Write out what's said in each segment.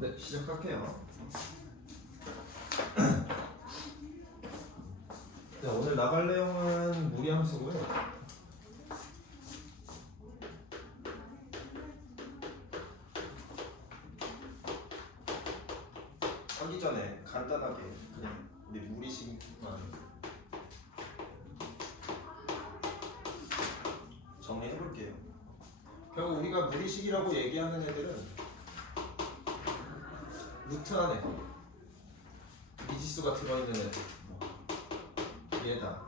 네, 시작할게요. 네, 오늘 나갈 내용은 무리함수고요. 하기 전에 간단하게 그냥 우리 무리식만 정리해볼게요. 결국 우리가 무리식이라고 얘기하는 애들은 루트 안에 미지수가 들어있는 애들, 얘다.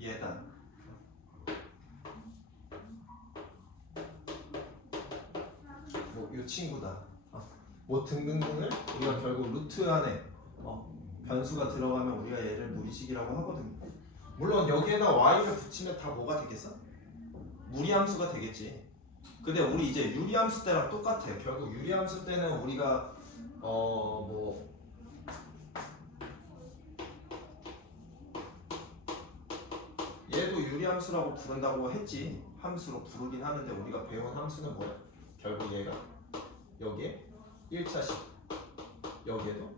얘다. 이 친구다. 뭐 등등등을 우리가 결국 루트 안에 변수가 들어가면 우리가 얘를 무리식이라고 하거든요. 물론 여기에다 y를 붙이면 다 뭐가 되겠어? 무리함수가 되겠지. 근데 우리 이제 유리함수 때랑 똑같아요. 결국 유리함수 때는 우리가 얘도 유리함수라고 부른다고 했지. 함수로 부르긴 하는데 우리가 배운 함수는 뭐야? 결국 얘가 여기에 1차식, 여기에도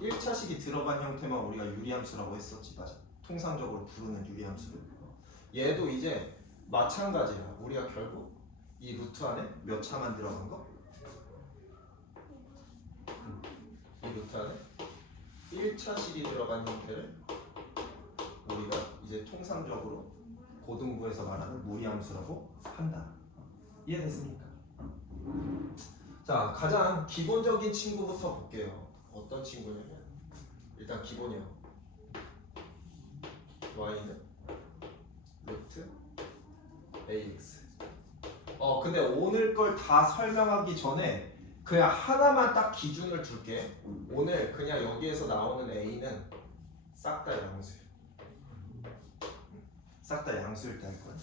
1차식이 들어간 형태만 우리가 유리함수라고 했었지. 맞아. 통상적으로 부르는 유리함수를. 얘도 이제 마찬가지야. 우리가 결국 이 루트 안에 몇 차만 들어간 거? 이 루트 안에 1차식이 들어간 형태를 우리가 이제 통상적으로 고등부에서 말하는 무리함수라고 한다. 이해됐습니까? 자, 가장 기본적인 친구부터 볼게요. 어떤 친구냐면 일단 기본이요. y는 루트 ax. 근데 오늘 걸 다 설명하기 전에 그냥 하나만 딱 기준을 둘게. 오늘 그냥 여기에서 나오는 a는 싹 다 양수예요. 싹 다 양수일 때 할 거야.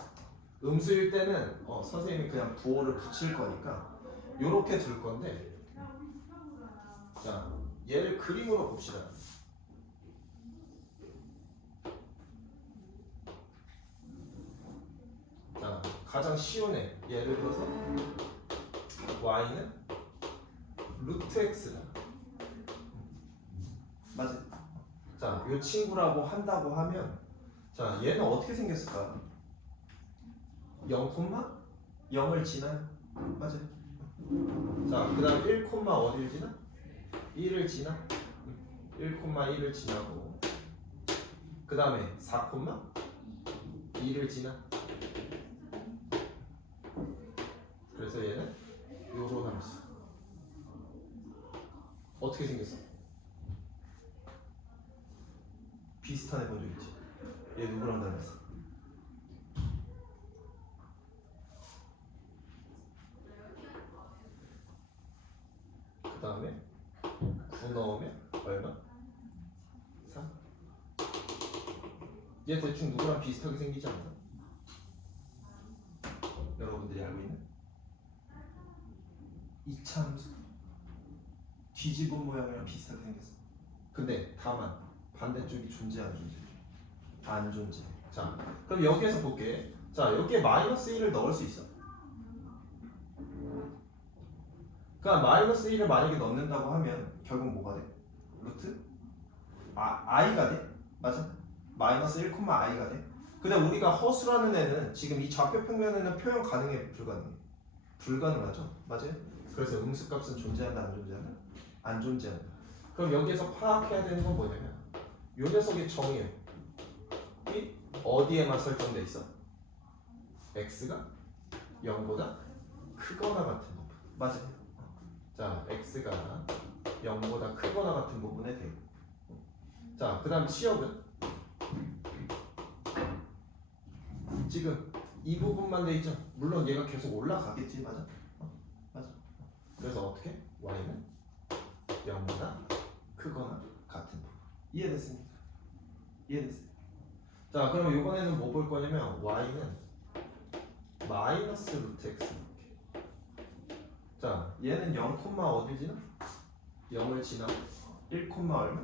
음수일 때는 선생님이 그냥 부호를 붙일 거니까 요렇게 둘 건데, 자, 얘를 그림으로 봅시다. 자, 가장 쉬운 애, 예를 들어서 y는 루트 x다. 맞지? 자, 요 친구라고 한다고 하면, 자, 얘는 어떻게 생겼을까? 0,0을 지나요. 맞아요. 자, 그 다음 1, 어디를 지나? 1을 지나? 1,1을 지나고, 그 다음에 4,2를 지나? 그래서 얘는 요런 함수. 어떻게 생겼어? 비슷한 애 본 적 있지? 얘 누구랑 닮았어? 그 다음에 9 넣으면 얼마? 3. 얘 대충 누구랑 비슷하게 생기지 않나? 여러분들이 알고 있는 2차 함수. 뒤집은 모양이랑 비슷하게 생겼어. 근데 다만 반대쪽이 존재 안 존재? 안 존재. 자, 그럼 여기에서 볼게. 자, 여기에 마이너스 1을 넣을 수 있어. 그러니까 마이너스 1을 만약에 넣는다고 하면 결국 뭐가 돼? 루트? i가 돼? 맞아? 마이너스 1, i가 돼? 근데 우리가 허수라는 애는 지금 이 좌표평면에는 표현 가능해? 불가능해? 불가능하죠? 맞아요? 그래서 음수값은 존재한다? 안 존재한다? 안 존재한다. 그럼 여기에서 파악해야 되는 건 뭐냐면 요 녀석의 정의요. 이 어디에만 설정돼 있어? x가 0보다 크거나 같은 부분. 맞아요. 자, x가 0보다 크거나 같은 부분에 대고. 자, 그 다음 치역은 지금 이 부분만 돼 있죠. 물론 얘가 계속 올라가겠지. 맞아? 맞아. 그래서 어떻게? y는 0보다 크거나 같은 부분. 이해됐습니까? 이해됐어요? 자, 그럼 이번에는 뭐 볼 거냐면 y는 마이너스 루트 x. 자, 얘는 0, 어딜 지나? 0을 지나 1, 얼마?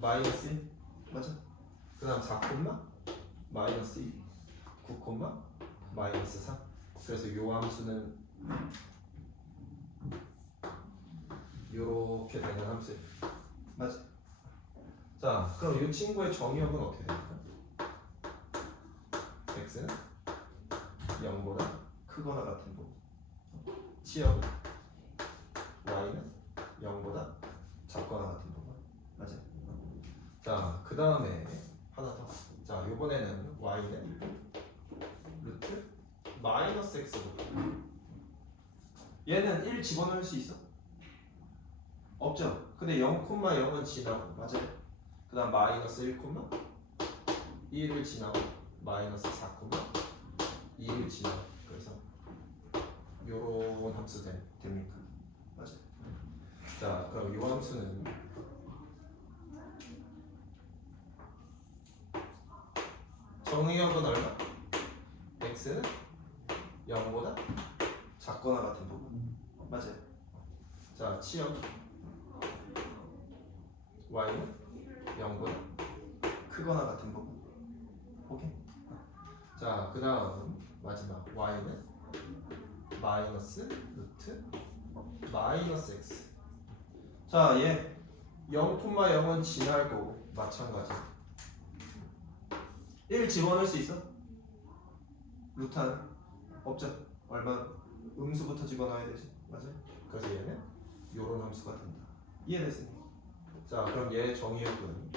마이너스 1. 맞아? 그 다음 4, 마이너스 2. 9, 마이너스 4. 그래서 요 함수는 요렇게 되는 함수. 맞아. 자, 그럼 이 친구의 정의역은 어떻게 됩니까? x는 0보다 크거나 같은 부분. 치역은 y는 0보다 작거나 같은 부분. 맞아. 자, 그 다음에 하나 더. 자, 요번에는 y는 루트 마이너스 x고. 얘는 1 집어넣을 수 있어? 없죠. 근데 0,0은 지나고, 맞아요. 그 다음 마이너스 1,1을 지나고 마이너스 4,2를 지나고. 그래서 요런 함수 됩니까? 맞아요. 자, 그럼 요 함수는 정의역은 얼마? x는 0보다 작거나 같은 부분. 맞아요. 자, 치역 y는 0보다 크거나 같은 부분. 오케이. 자, 그 다음 마지막 y는 마이너스 루트 마이너스 x. 자, 얘 0,0은 지나고 마찬가지. 1 집어넣을 수 있어? 루트 하나? 없죠. 얼마? 음수부터 집어넣어야 되지. 맞아요. 그래서 얘는 요런 함수가 된다. 이해됐습니까? 자, 그럼 얘 정의역은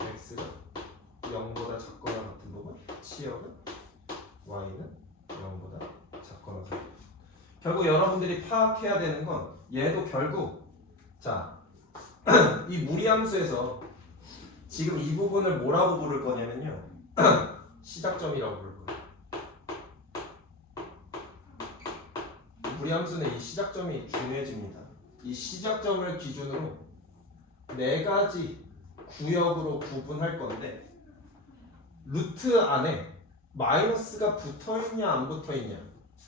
x가 0보다 작거나 같은 부분, 치역은 y는 0보다 작거나 같은 부분. 결국 여러분들이 파악해야 되는 건 얘도 결국 자, 이 무리함수에서 지금 이 부분을 뭐라고 부를 거냐면요. 시작점이라고 부를 거예요. 무리함수는 이 시작점이 중요해집니다. 이 시작점을 기준으로 네 가지 구역으로 구분할 건데 루트 안에 마이너스가 붙어있냐 안 붙어있냐,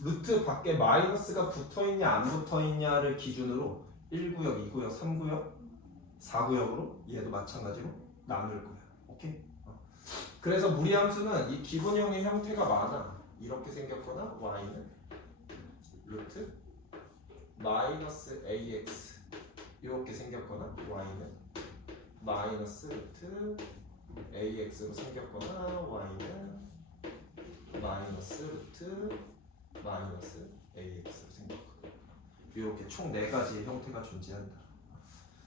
루트 밖에 마이너스가 붙어있냐 안 붙어있냐를 기준으로 1구역, 2구역, 3구역, 4구역으로 얘도 마찬가지로 나눌 거야. 오케이? 그래서 무리함수는 이 기본형의 형태가 많아. 이렇게 생겼거나 y는 루트 마이너스 ax 이렇게 생겼거나 y는 마이너스 루트 ax로 생겼거나 y는 마이너스 루트 마이너스 ax로 생겼거나 이렇게 총 4가지의 형태가 존재한다.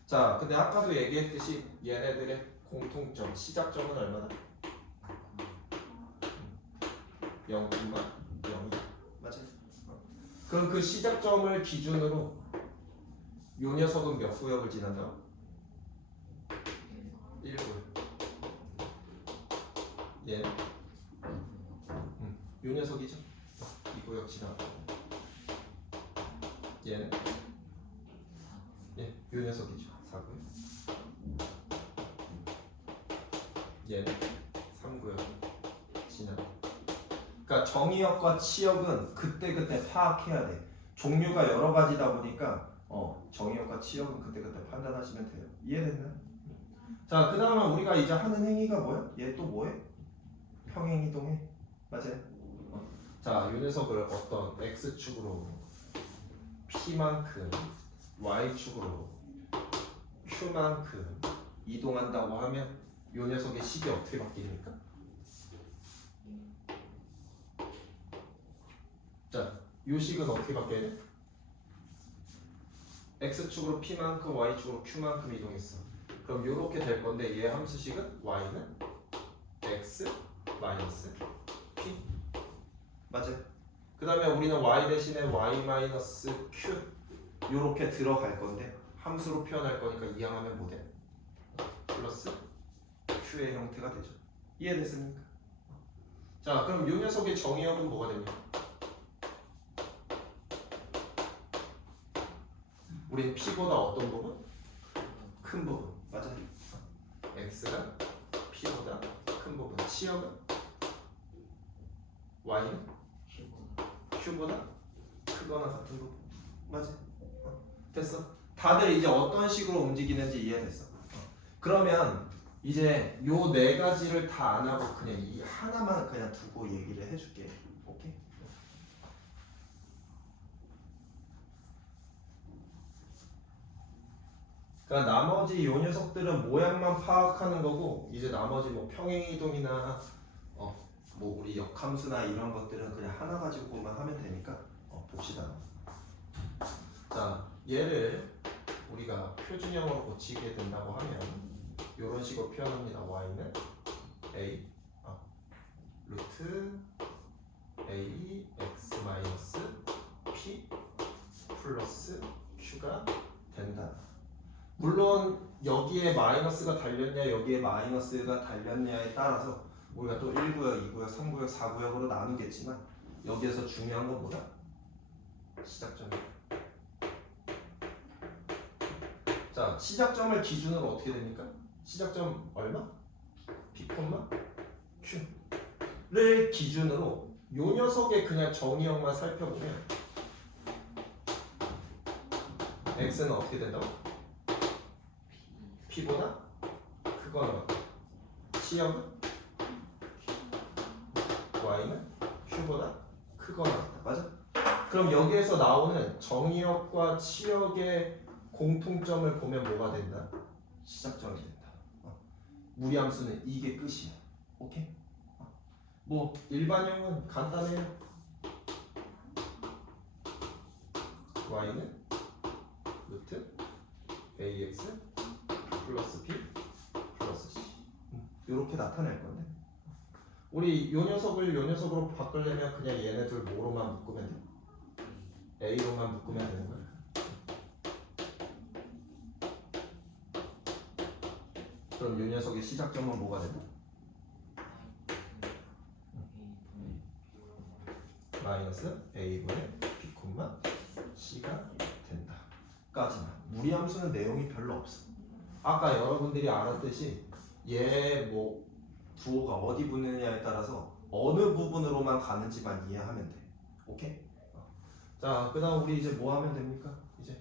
자, 근데 아까도 얘기했듯이 얘네들의 공통점, 시작점은 얼마나? 0,0. 맞아요. 그럼 그 시작점을 기준으로 요 녀석은 몇 구역을 지난다고? 1구역. 얘는? 요 녀석이죠? 2구역 지나가고. 얘는? 예, 요 녀석이죠. 4구역. 얘는 3구역 지나가고. 그러니까 정의역과 치역은 그때그때 파악해야 돼. 종류가 여러 가지다 보니까 정의역과 치역은 그때그때 판단하시면 돼요. 이해됐나요? 자, 그 다음에 우리가 이제 하는 행위가 뭐야? 얘 또 뭐해? 평행이동해. 맞아요? 자, 이 녀석을 어떤 x축으로 p만큼 y축으로 q만큼 이동한다고 하면 이 녀석의 식이 어떻게 바뀝니까? 자, 이 식은 어떻게 바뀌어야 돼? x축으로 p만큼 y축으로 q만큼 이동했어. 그럼 이렇게 될 건데 얘 함수식은 y는 x 마이너스 p. 맞아요. 그 다음에 우리는 y 대신에 y 마이너스 q 이렇게 들어갈 건데 함수로 표현할 거니까 이항하면 뭐 돼? 플러스 q의 형태가 되죠. 이해됐습니까? 자, 그럼 이 녀석의 정의역은 뭐가 됩니까? 우린 p보다 어떤 부분? 큰 부분. 맞아요. x가 p보다 큰 부분. 치역은 y는 q보다 크거나 같은 부분. 맞아. 됐어. 다들 이제 어떤 식으로 움직이는지 이해됐어. 그러면 이제 요 4가지를 다 안 하고 그냥 이 하나만 그냥 두고 얘기를 해줄게. 그러니까 나머지 요 녀석들은 모양만 파악하는 거고 이제 나머지 뭐 평행이동이나 뭐 우리 역함수나 이런 것들은 그냥 하나 가지고만 하면 되니까 봅시다. 자, 얘를 우리가 표준형으로 고치게 된다고 하면 이런 식으로 표현합니다. y는 a 루트 a x 마이너스 p 플러스 q가 된다. 물론 여기에 마이너스가 달렸냐 여기에 마이너스가 달렸냐에 따라서 우리가 또 1구역, 2구역, 3구역, 4구역으로 나누겠지만 여기에서 중요한 건 뭐다? 시작점이야. 자, 시작점을 기준으로 어떻게 됩니까? 시작점 얼마? p, q를 기준으로 요 녀석의 그냥 정의형만 살펴보면 x는 어떻게 된다고? p보다 크거나 같다. 시역은 y는 q보다 크거나 같다. 맞아? 그럼 여기에서 나오는 정의역과 치역의 공통점을 보면 뭐가 된다? 시작점이 된다. 무리함수는 이게 끝이야. 오케이? 뭐 일반형은 간단해요. y는 루트 ax 플러스 b 플러스 c 이렇게 나타낼 건데 우리 요 녀석을 요 녀석으로 바꾸려면 그냥 얘네들 뭐로만 묶으면 돼? a로만 묶으면 되는 거야. 그럼 요 녀석의 시작점은 뭐가 된다? 마이너스 a분의 b, c가 된다. 까지만 무리함수는 내용이 별로 없어. 아까 여러분들이 알았듯이 얘 뭐 부호가 어디 붙느냐에 따라서 어느 부분으로만 가는지만 이해하면 돼. 오케이? 자, 그 다음 우리 이제 뭐 하면 됩니까? 이제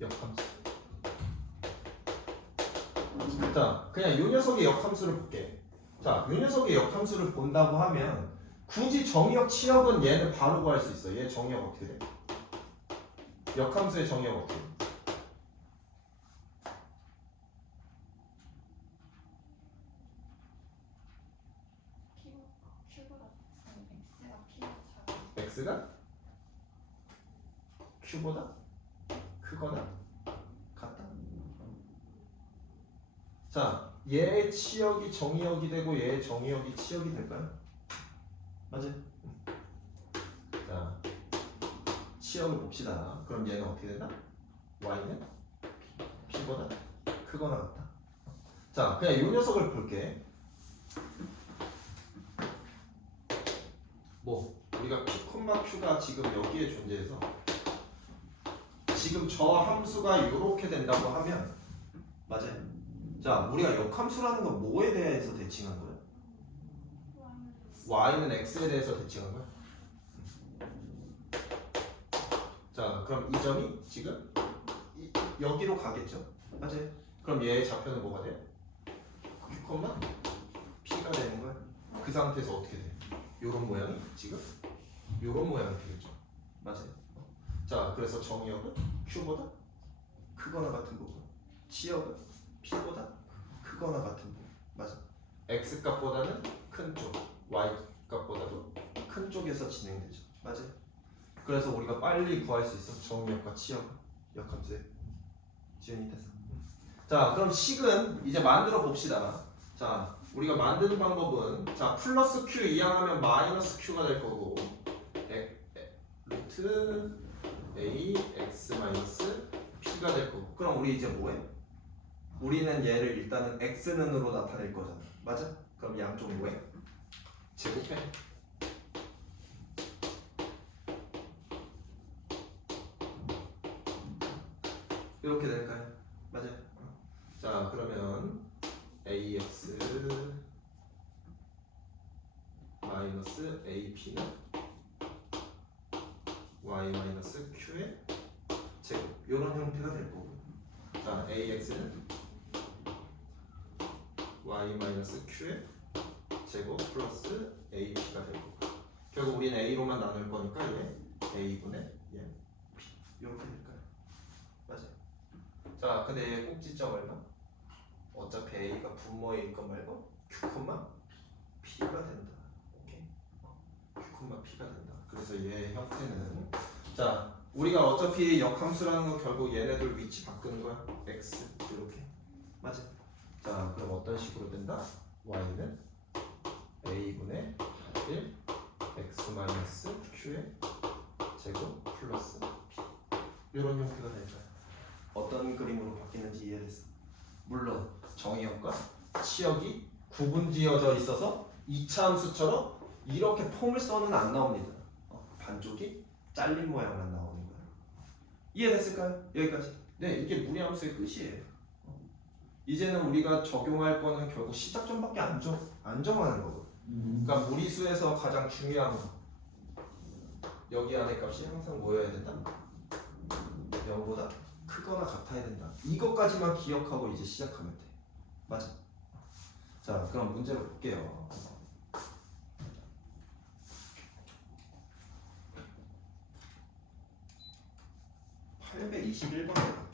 역함수. 자, 그냥 요 녀석의 역함수를 볼게. 자, 요 녀석의 역함수를 본다고 하면 굳이 정의역, 치역은 얘는 바로 구할 수 있어. 얘 정의역 어떻게 돼? 역함수의 정의역 어떻게 돼? x가 q보다 크거나 같다. 자, 얘의 치역이 정의역이 되고 얘의 정의역이 치역이 될까요? 맞지? 자, 치역을 봅시다. 그럼 얘는 어떻게 된다? y는 p보다 크거나 같다. 자, 그냥 이 녀석을 볼게. 뭐 우리가 p, q가 지금 여기에 존재해서 지금 저 함수가 이렇게 된다고 하면 맞아요? 자, 우리가 역함수라는 건 뭐에 대해서 대칭한 거야? y는 x에 대해서 대칭한 거야. 자, 그럼 이 점이 지금 여기로 가겠죠? 맞아요? 그럼 얘의 좌표는 뭐가 돼? q, p가 되는 거야. 그 상태에서 어떻게 돼? 요런 모양이 지금 요런 모양이 되겠죠. 맞아요. 자, 그래서 정의역은 q보다 크거나 같은 부분, 치역은 p보다 크거나 같은 부분. 맞아. x 값보다는 큰 쪽, y 값보다도 큰 쪽에서 진행되죠. 맞아요. 그래서 우리가 빨리 구할 수 있어. 정의역과 치역, 역함수의 지연이 돼서. 자, 그럼 식은 이제 만들어 봅시다. 자, 우리가 만드는 방법은 자 플러스 q 이항하면 마이너스 q가 될 거고 루트 a x 마이너스 p가 될 거고. 그럼 우리 이제 뭐해? 우리는 얘를 일단은 x는으로 나타낼 거잖아. 맞아? 그럼 양쪽 뭐해? 제곱해. 이렇게 될까요? 맞아요. 자, 그러면 ax 마이너스 ap는 y 마이너스 q의 제곱 이런 형태가 될 거고. 자, ax는 y 마이너스 q의 제곱 플러스 ap가 될 거고. 결국 우리는 a로만 나눌 거니까 얘 a분의 얘 p 이렇게 될까요? 맞아요. P가 된다. 그래서 얘의 형태는 자 우리가 어차피 역함수라는 거 결국 얘네들 위치 바꾸는 거야. x 이렇게 맞아. 자 그럼 어떤 식으로 된다? y는 a분의 1 x 마이너스 q의 제곱 플러스 p 이런 형태가 될 거야. 어떤 그림으로 바뀌는지 이해됐어? 물론 정의역과 치역이 구분지어져 있어서 2차 함수처럼 이렇게 포물선은 안 나옵니다. 반쪽이 잘린 모양만 나오는 거예요. 이해됐을까요? 여기까지. 네, 이게 무리함수의 끝이에요. 이제는 우리가 적용할 거는 결국 시작점밖에 안 정하는 거거든. 그러니까 무리수에서 가장 중요한 거. 여기 안에 값이 항상 뭐여야 된다? 0보다 크거나 같아야 된다. 이것까지만 기억하고 이제 시작하면 돼. 맞아. 자, 그럼 문제로 볼게요. 821번에 갈게.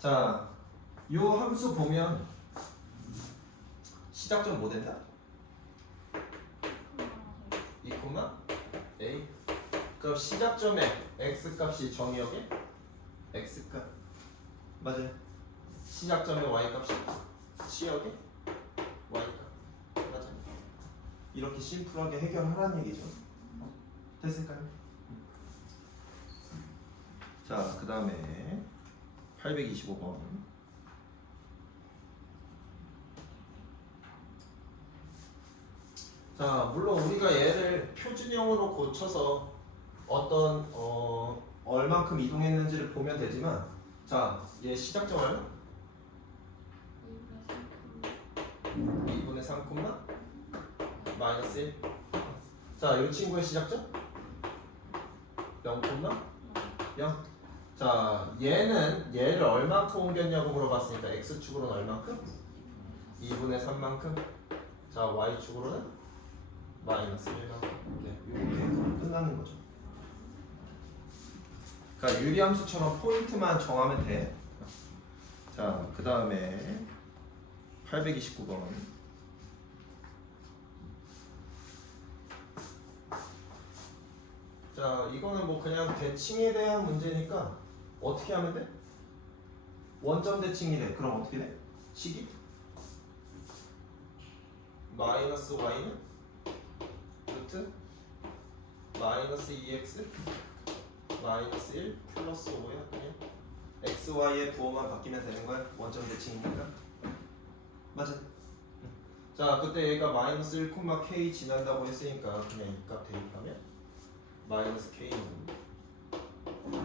자, 요 함수 보면 시작점 뭐 된다? 2, a. 그럼 시작점에 x 값이 정의역에 x 값 맞아요. 시작점에 y 값이 치역에 y 값 맞아요. 이렇게 심플하게 해결하라는 얘기죠. 됐을까요? 자, 그 다음에 825번. 자, 물론 우리가 얘를 표준형으로 고쳐서 어떤 얼만큼 이동했는지를 보면 되지만, 자, 얘 시작점 얼마? 2분의 3, 마이너스 1. 자, 이 친구의 시작점? 0, 0. 자, 얘를 얼만큼 옮겼냐고 물어봤으니까 x축으로는 얼만큼? 2분의 3만큼. 자, y축으로는 마이너스 1만큼. 네, 이렇게 끝나는 거죠. 그러니까 유리함수처럼 포인트만 정하면 돼. 자, 그 다음에 829번. 자, 이거는 뭐 그냥 대칭에 대한 문제니까 어떻게 하면 돼? 원점 대칭이래. 그럼 어떻게 돼? 식이? 마이너스 y는 루트 마이너스 2x 마이너스 1 플러스 5야. 그냥 x, y의 부호만 바뀌면 되는 거야. 원점 대칭이니까. 맞아. 자, 그때 얘가 마이너스 1, k 지난다고 했으니까 그냥 이 값 대입하면 마이너스 k는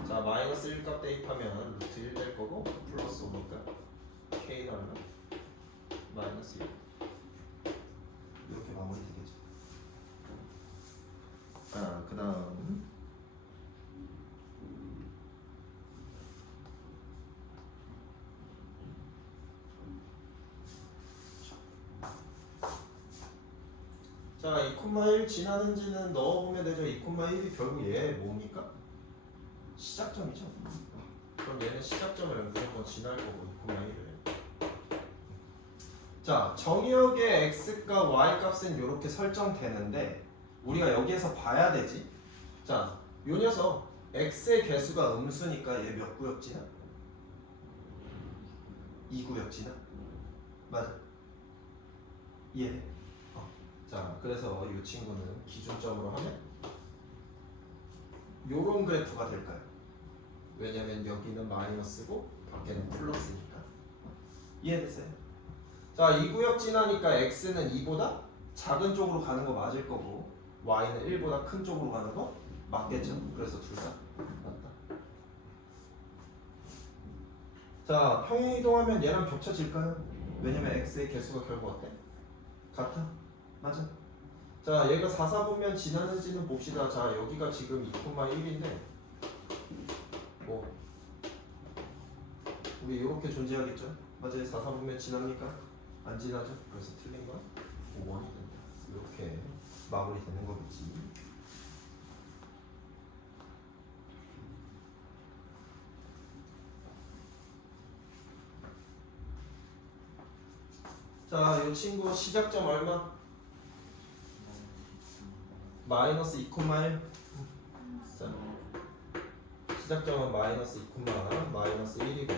자, 마이너스 1값 대입하면 루트 1 될 거고 플러스 5니까 k는 얼마? 마이너스 1. 이렇게 마무리 되겠죠. 자, 그 다음 자, 2,1 지나는지는 넣어보면 되죠. 2,1이 결국 얘 뭡니까? 시작점이죠. 그럼 얘는 시작점을 무조건 지날 거고 2,1을. 자, 정의역의 x과 y 값은 이렇게 설정되는데 우리가 여기에서 봐야 되지. 자, 요 녀석 x의 개수가 음수니까 얘 몇 구역 지나? 2구역 지나? 맞아. 이해돼? 자, 그래서 이 친구는 기준점으로 하면 요런 그래프가 될까요? 왜냐면 여기는 마이너스고 밖에는 플러스니까. 이해됐어요? 자, 2구역 지나니까 x는 2보다 작은 쪽으로 가는 거 맞을 거고 y는 1보다 큰 쪽으로 가는 거 맞겠죠? 그래서 둘 다 맞다. 자, 평행이동하면 얘랑 겹쳐질까요? 왜냐면 x의 개수가 결국 어때? 같아? 맞아. 자, 얘가 4, 4분면 지나는지는 봅시다. 자, 여기가 지금 2,1인데 뭐 우리 이렇게 존재하겠죠? 맞아요. 4, 4분면 지납니까? 안 지나죠? 그래서 틀린 건 5원이 된다. 이렇게 마무리되는 거겠지. 자, 이 친구 시작점 얼마? 마이너스 2,1. 자, 시작점은 마이너스 2, 마이너스 1이고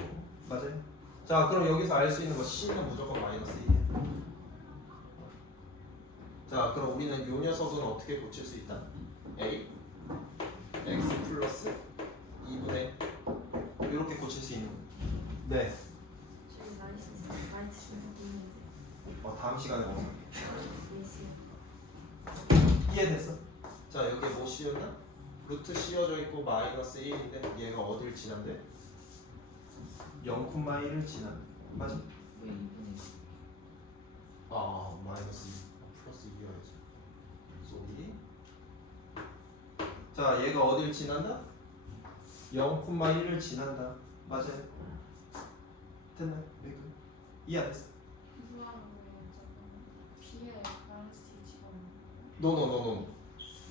맞아요? 자, 그럼 여기서 알 수 있는 거 C는 무조건 마이너스 1이야. 자, 그럼 우리는 요 녀석은 어떻게 고칠 수 있다? A x 플러스 2분의 이렇게 고칠 수 있는 거. 네. 저희 많이 드시면서 보이는데 다음 시간에 먹어. 4시요. 이해됐어? 자, 여기에 뭐 씌웠나? 루트 씌워져 있고 마이너스 1인데 얘가 어딜 지난대? 0,1을 지난. 맞아? 왜 2분의 마이너스 2. 플러스 2여야지. 쏘리. 자, 얘가 어딜 지난다? 0,1을 지난다. 맞아요? 됐나? 이해 안 했어? 이수하는 거예요. B에 마이너스 D 집어넣는 노노노노.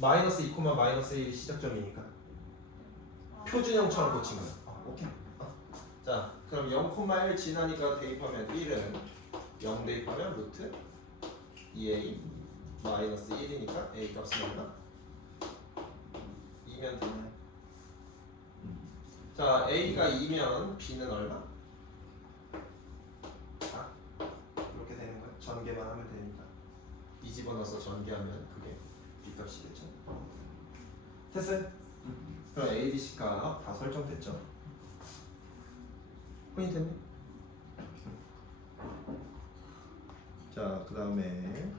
마이너스 2, 마이너스 1이 시작점이니까 표준형처럼 고친 거야. 오케이. 자, 그럼 0,1 지나니까 대입하면 1은 0 대입하면 루트 2a 마이너스 1이니까 a 값은 얼마? 2면 되나요? 자, a가 2면 b는 얼마? 4. 이렇게 되는 거야. 전개만 하면 되니까. 뒤집어넣어서 전개하면 그게 b 값이겠죠. 됐어요? 그럼 a, b, c 값 다 설정됐죠? 혼이 됐네? 자, 그 다음에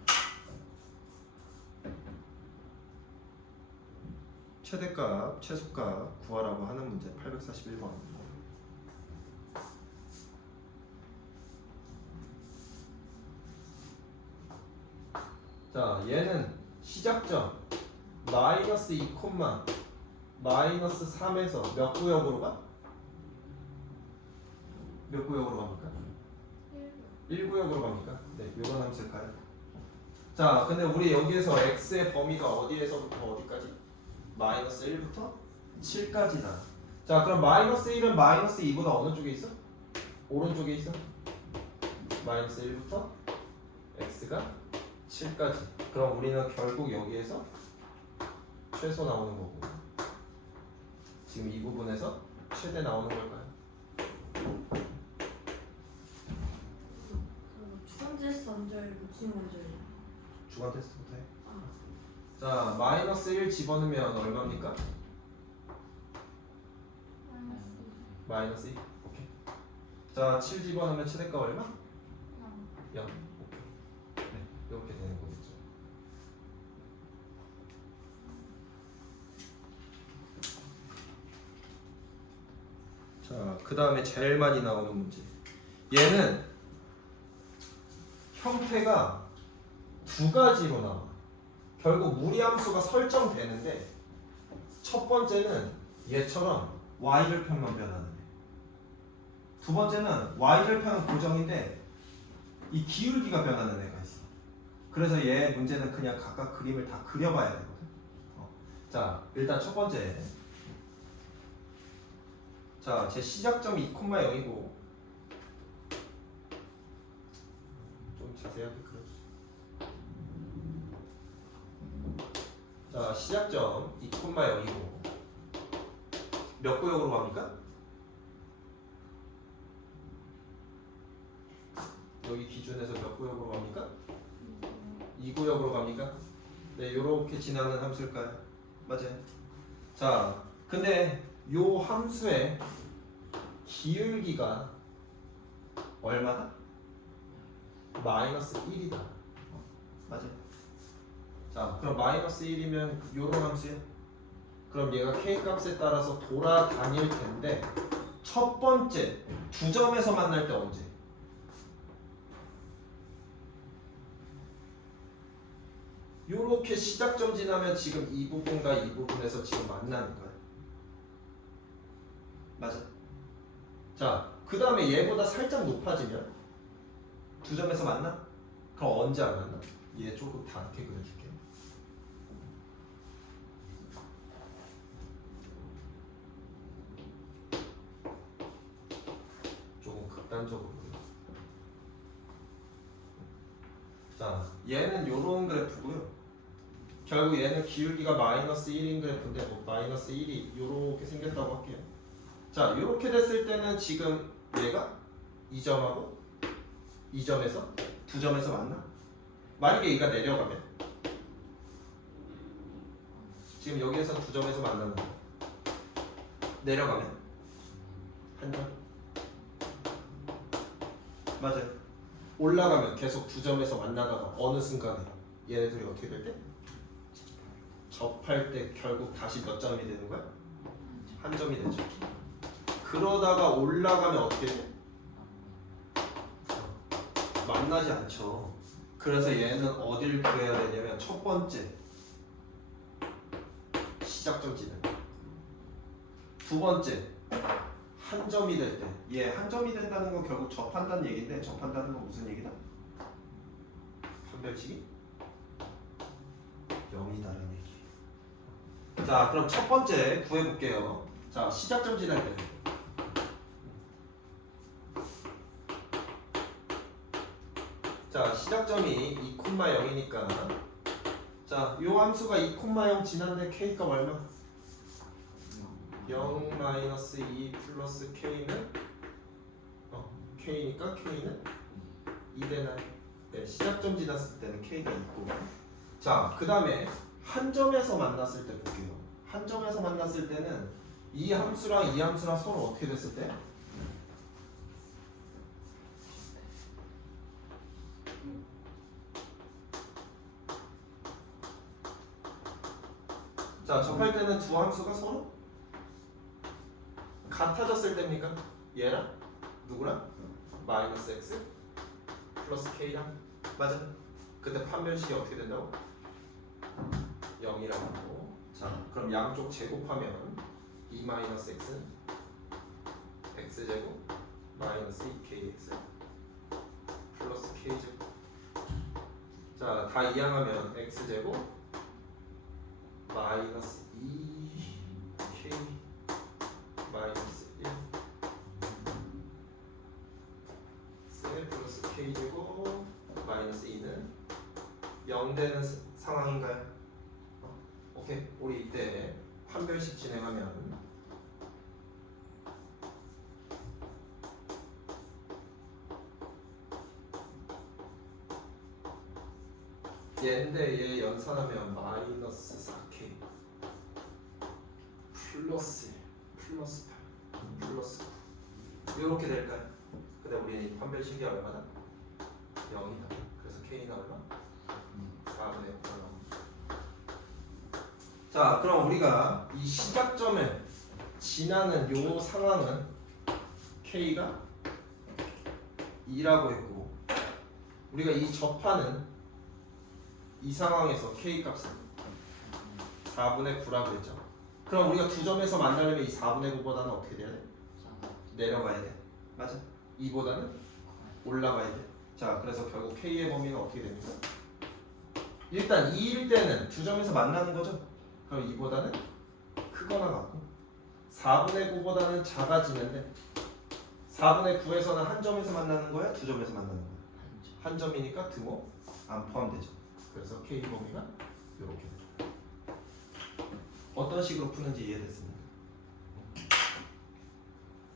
최대값, 최소값 구하라고 하는 문제 841번. 자, 얘는 시작점 마이너스 2, 마이너스 3에서 몇 구역으로 가? 몇 구역으로 갑니까? 1구역으로 갑니까? 네, 요런 함수일까요? 자, 근데 우리 여기에서 x의 범위가 어디에서부터 어디까지? 마이너스 1부터 7까지다. 자, 그럼 마이너스 1은 마이너스 2보다 어느 쪽에 있어? 오른쪽에 있어? 마이너스 1부터 x가 7까지. 그럼 우리는 결국 여기에서 최소 나오는 거고 지금 이 부분에서 최대 나오는 걸까요? 주간 테스트 언제예요? 무슨 언제예요? 주간 테스트부터 해. 자, 마이너스 1 집어넣으면 얼마입니까? 마이너스 2. 오케이. 자, 7 집어넣으면 최대값 얼마? 0. 오케이. 네, 이렇게 되는 거겠죠. 자, 그 다음에 제일 많이 나오는 문제. 얘는 형태가 두 가지로 나와. 결국 무리함수가 설정되는데 첫 번째는 얘처럼 y절편만 변하는 애. 두 번째는 y절편은 고정인데 이 기울기가 변하는 애가 있어. 그래서 얘 문제는 그냥 각각 그림을 다 그려봐야 되거든. 자, 일단 첫 번째. 자, 제 시작점이 2,0이고 좀 자세하게 그려주세요. 자, 시작점 2,0이고 몇 구역으로 갑니까? 여기 기준에서 몇 구역으로 갑니까? 2구역으로 갑니까? 네, 요렇게 지나는 함수일까요? 맞아요. 자, 근데 요 함수의 기울기가 얼마다? 마이너스 1이다. 맞아요. 자, 그럼 마이너스 1이면 요런 함수야. 그럼 얘가 k 값에 따라서 돌아다닐 텐데 첫 번째 두 점에서 만날 때 언제? 요렇게 시작점 지나면 지금 이 부분과 이 부분에서 지금 만나는 거야. 맞아. 자, 그 다음에 얘보다 살짝 높아지면 두 점에서 만나? 그럼 언제 안 만나? 얘 조금 다르게 그려줄게. 조금 극단적으로. 자, 얘는 요런 그래프고요. 결국 얘는 기울기가 마이너스 1인 그래프인데 뭐 마이너스 1이 요렇게 생겼다고 할게요. 자, 요렇게 됐을 때는 지금 얘가 이 점하고 이 점에서 두 점에서 만나? 만약에 얘가 내려가면 지금 여기에서 두 점에서 만나는 거야. 내려가면 한 점. 맞아요. 올라가면 계속 두 점에서 만나다가 어느 순간에 얘네들이 어떻게 될 때? 접할 때 결국 다시 몇 점이 되는 거야? 한 점이 되죠. 그러다가 올라가면 어떻게 돼? 만나지 않죠. 그래서 얘는 어딜 구해야 되냐면 첫 번째 시작점 지는, 두 번째 한 점이 될 때. 얘 한 점이 된다는 건 결국 접한다는 얘기인데 접한다는 건 무슨 얘기다? 판별식이 0이다라는 얘기. 자, 그럼 첫 번째 구해볼게요. 자, 시작점 지날 때. 자, 시작점이 2,0이니까 자, 요 함수가 2,0 지난데 k값 얼마? 0-2 플러스 k는 k니까 k는 2되나요? 네, 시작점 지났을 때는 k가 있고. 자, 그 다음에 한 점에서 만났을 때 볼게요. 한 점에서 만났을 때는 이 함수랑 이 함수랑 서로 어떻게 됐을 때? 자, 접할 때는 두 함수가 서로 같아졌을 때입니까? 얘랑 누구랑? 마이너스 x 플러스 k랑. 맞아. 그때 판별식이 어떻게 된다고? 0이라고 하고. 자, 그럼 양쪽 제곱하면 2 마이너스 x는 x제곱 마이너스 2kx 플러스 k제곱. 자, 다 이항하면 x제곱 마이너스 2k 마이너스 1 셀 플러스 k제곱 마이너스 2는 0 되는 상황인가요? 오케이. 우리 이때 판별식 진행하면 얘인데 얘 연산하면 마이너스 4k 플러스 8 플러스 9 이렇게 될까요? 근데 우리 판별식이 얼마다? 0이다. 그래서 k는 얼마? 4분의 9 나옵니다. 자, 그럼 우리가 이 시작점을 지나는 요 상황은 k가 2라고 했고, 우리가 이 접하는 이 상황에서 k 값은 4분의 9라고 했죠. 그럼 우리가 두 점에서 만나려면 이 4분의 9보다는 어떻게 돼야 돼? 내려가야 돼. 맞아. 2보다는 올라가야 돼. 자, 그래서 결국 k의 범위는 어떻게 됩니까? 일단 2일 때는 두 점에서 만나는 거죠. 그럼 2보다는 크거나 같고 4분의 9보다는 작아지는데 4분의 9에서는 한 점에서 만나는 거야? 두 점에서 만나는 거야? 한 점이니까 등호 안 포함되죠. 그래서 K 범위가 이렇게 됩니다. 어떤 식으로 푸는지 이해됐습니까?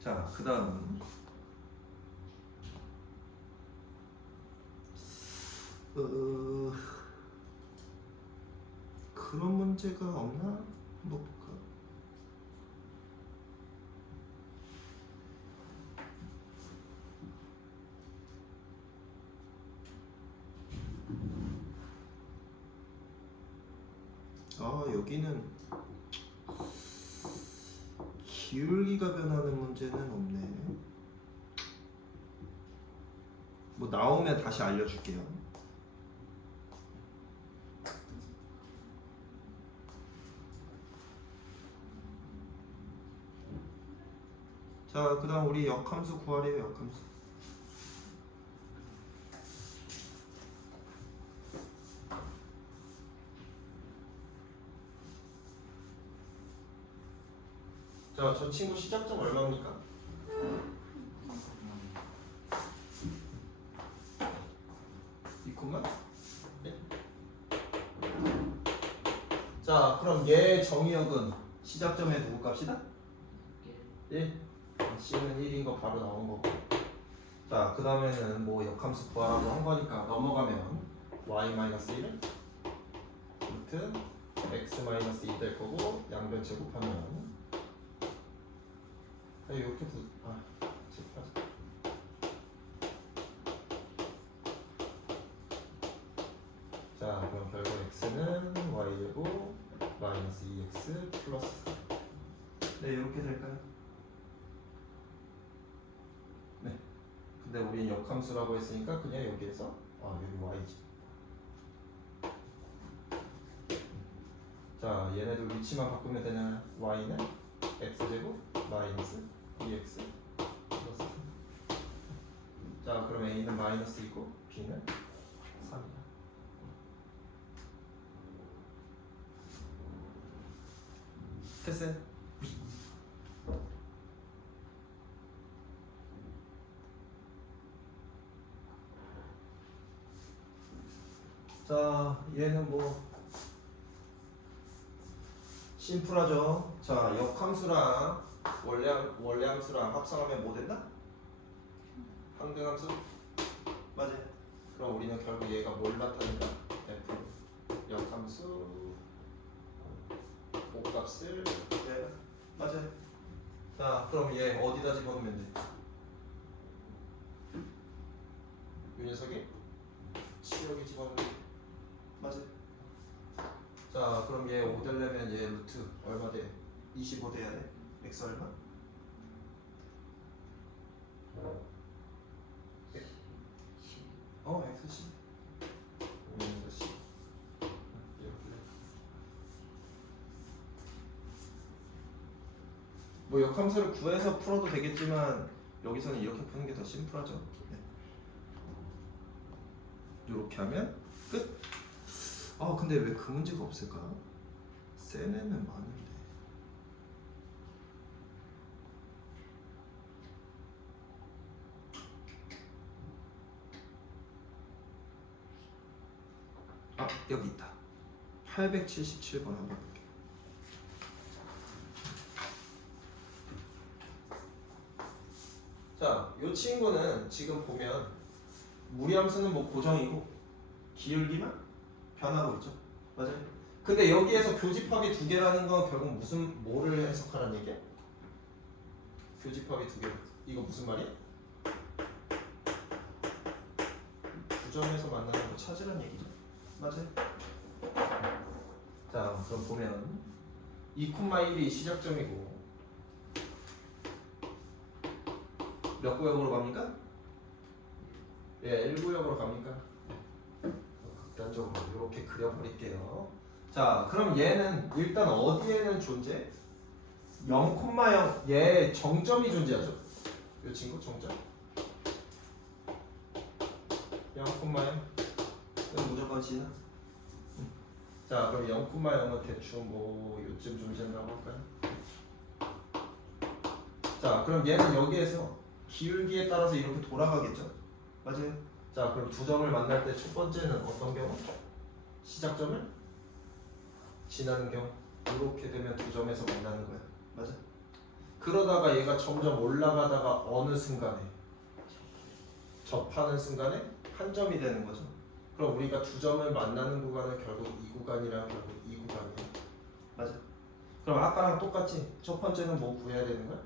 자, 그 다음 그런 문제가 없나? 한번 볼까? 아, 여기는 기울기가 변하는 문제는 없네. 뭐 나오면 다시 알려줄게요. 자, 그 다음 우리 역함수 구하래요. 역함수. 자, 저 친구 시작점 얼마입니까? 2콤마? 네? 자, 그럼 얘 정의역은 시작점에 누구 값이다? 1. C는 1인 거 바로 나온 거고. 자, 그 다음에는 뭐 역함수 구하라고 한 거니까 넘어가면 y-1은 루트 x-2 될 거고 양변 제곱하면 이렇게 제곱하자. 자, 그럼 결국 x는 y 되고 마이너스 2x 플러스 4. 네, 이렇게 될까요? 네. 근데 우리는 역함수라고 했으니까 그냥 여기에서 여기 y지. 자, 얘네들 위치만 바꾸면 되는 y는 x제곱 마이너스 2x 플러스 3. 자, 그럼 a는 마이너스 있고 b는 3이야. 됐어요? 자, 얘는 뭐 심플하죠. 자, 역함수랑 원래 함수랑 합성하면 뭐 된다? 항등함수? 맞아요. 그럼 우리는 결국 얘가 뭘 나타낸다? F 역함수 값을 네, 맞아요. 자, 그럼 얘 어디다 집어넣으면 돼? 이 녀석이 7여기 집어넣으면 돼. 맞아요. 자, 그럼 얘 5 되려면 얘 루트 얼마 돼? 25 돼야 돼. x 얼마? x 10. x 10. 뭐 역함수를 구해서 풀어도 되겠지만 여기서는 이렇게 푸는 게 더 심플하죠. 네. 이렇게 하면 끝. 근데 왜 그 문제가 없을까? 센 애는 많은데. 여기 있다. 877번 한번 볼게요. 자, 이 친구는 지금 보면 무리함수는 뭐 고정이고 기울기만 변하고 있죠. 맞아요. 근데 여기에서 교집합이 두 개라는 건 결국 뭐를 해석하라는 얘기야? 교집합이 두 개. 이거 무슨 말이야? 두 점에서 만나는 거 찾으란 얘기죠. 맞아요. 자, 그럼 보면 2,1이 시작점이고 몇 구역으로 갑니까? 예, 1구역으로 갑니까? 극단적으로 이렇게 그려버릴게요. 자, 그럼 얘는 일단 어디에는 존재? 0,0 얘 정점이 존재하죠. 이 친구 정점 0,0 이건 무조건 C나? 자, 그럼 0,0은 대충 뭐 요쯤 존재한다고 할까요? 자, 그럼 얘는 여기에서 기울기에 따라서 이렇게 돌아가겠죠? 맞아요. 자, 그럼 두 점을 만날 때 첫 번째는 어떤 경우? 시작점을 지나는 경우. 이렇게 되면 두 점에서 만나는 거야. 맞아? 그러다가 얘가 점점 올라가다가 어느 순간에 접하는 순간에 한 점이 되는 거죠. 그럼 우리가 두 점을 만나는 구간은 결국 이 구간이랑 결국 이 구간이야. 맞아? 그럼 아까랑 똑같지? 첫 번째는 뭐 구해야 되는 거야?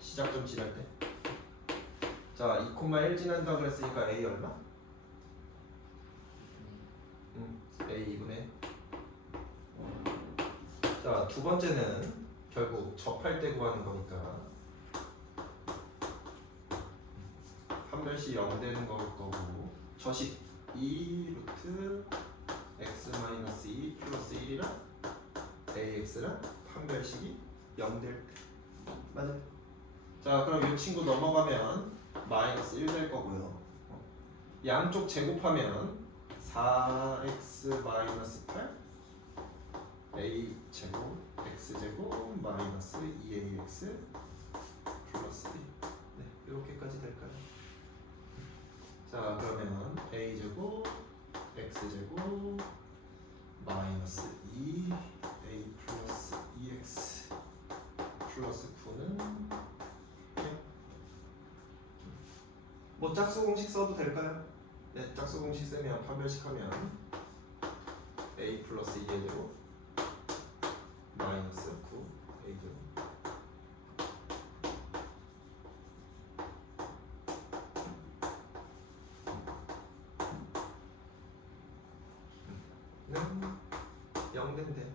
시작점 지날 때. 자, 2,1 지난다 그랬으니까 A 얼마? A 2분의. 자, 두 번째는 결국 접할 때 구하는 거니까 판별시 0 되는 거일 거고, 저식 2 루트 x 마이너스 2 플러스 1이랑 ax랑 판별식이 0 될 때. 맞아? 자, 그럼 이 친구 넘어가면 마이너스 1 될 거고요. 양쪽 제곱하면 4x 마이너스 8 a 제곱 x 제곱 마이너스 2ax 플러스 1. 네, 이렇게까지 될까요? 자, 그러면 a 제곱 x 제곱 마이너스 2 a 플러스 2x 플러스 9는 뭐 짝수 공식 써도 될까요? 네, 짝수 공식 쓰면 판별식하면 a 플러스 2의 제곱 마이너스 9 a 제곱. 는 0 된대.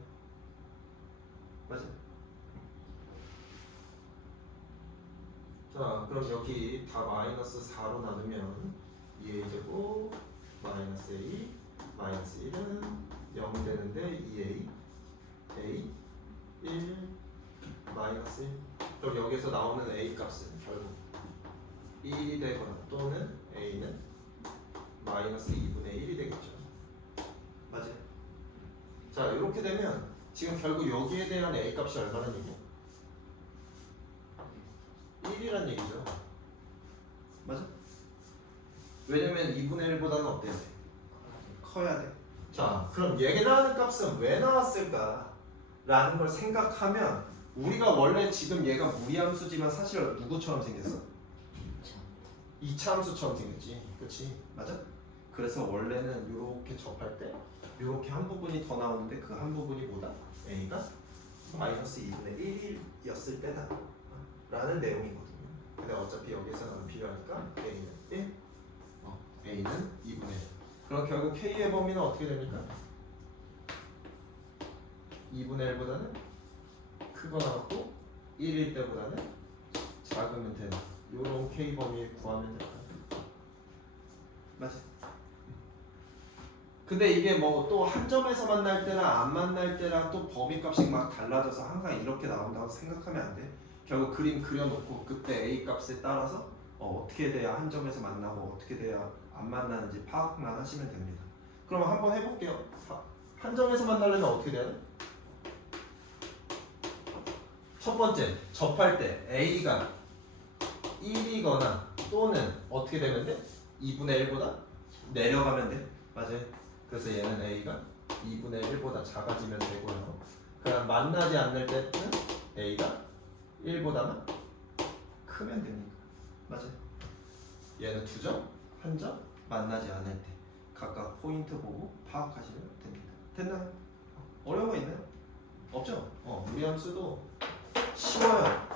맞아. 자, 그럼 여기 다 마이너스 4로 나누면 2a 제곱 마이너스 a 마이너스 1은 0 되는데 2a a 1 마이너스 1. 그럼 여기서 나오는 a 값은 결국 1이 되거나 또는 a는 마이너스 2분의 1이 되겠죠. 맞아요. 자, 이렇게 되면 지금 결국 여기에 대한 a 값이 얼마나 얘기야? 1이란 얘기죠. 맞아? 왜냐면 2분의 1보다는 어때야 돼? 커야 돼. 자, 그럼 얘가 하는 값은 왜 나왔을까? 라는 걸 생각하면 우리가 원래 지금 얘가 무리함수지만 사실 누구처럼 생겼어? 2차 함수처럼 생겼지. 그치? 맞아? 그래서 원래는 이렇게 접할 때 이렇게 한 부분이 더 나오는데 그 한 부분이 뭐다? a가 마이너스 2분의 1이었을 때다 라는 내용이거든요. 근데 어차피 여기서는 안 필요하니까 a는 1, a는 2분의 1. 그럼 결국 k의 범위는 어떻게 됩니까? 2분의 1보다는 크거나 같고 1일 때보다는 작으면 되는 요런 k 범위 구하면 될까요? 맞아. 근데 이게 뭐 또 한 점에서 만날 때랑 안 만날 때랑 또 범위값이 막 달라져서 항상 이렇게 나온다고 생각하면 안 돼. 결국 그림 그려놓고 그때 a 값에 따라서 어떻게 돼야 한 점에서 만나고 어떻게 돼야 안 만나는지 파악만 하시면 됩니다. 그럼 한번 해볼게요. 한 점에서 만나려면 어떻게 돼야 돼? 첫 번째, 접할 때 a가 1이거나 또는 어떻게 되면 돼? 2분의 1보다 내려가면 돼. 맞아요. 그래서 얘는 a가 2분의 1보다 작아지면 되고요. 그럼 만나지 않을 때는 a가 1보다는 크면 됩니다. 맞아요. 얘는 2점, 1점 만나지 않을 때 각각 포인트 보고 파악하시면 됩니다. 됐나요? 어려운 거 있나요? 없죠? 무리함수도 쉬워요.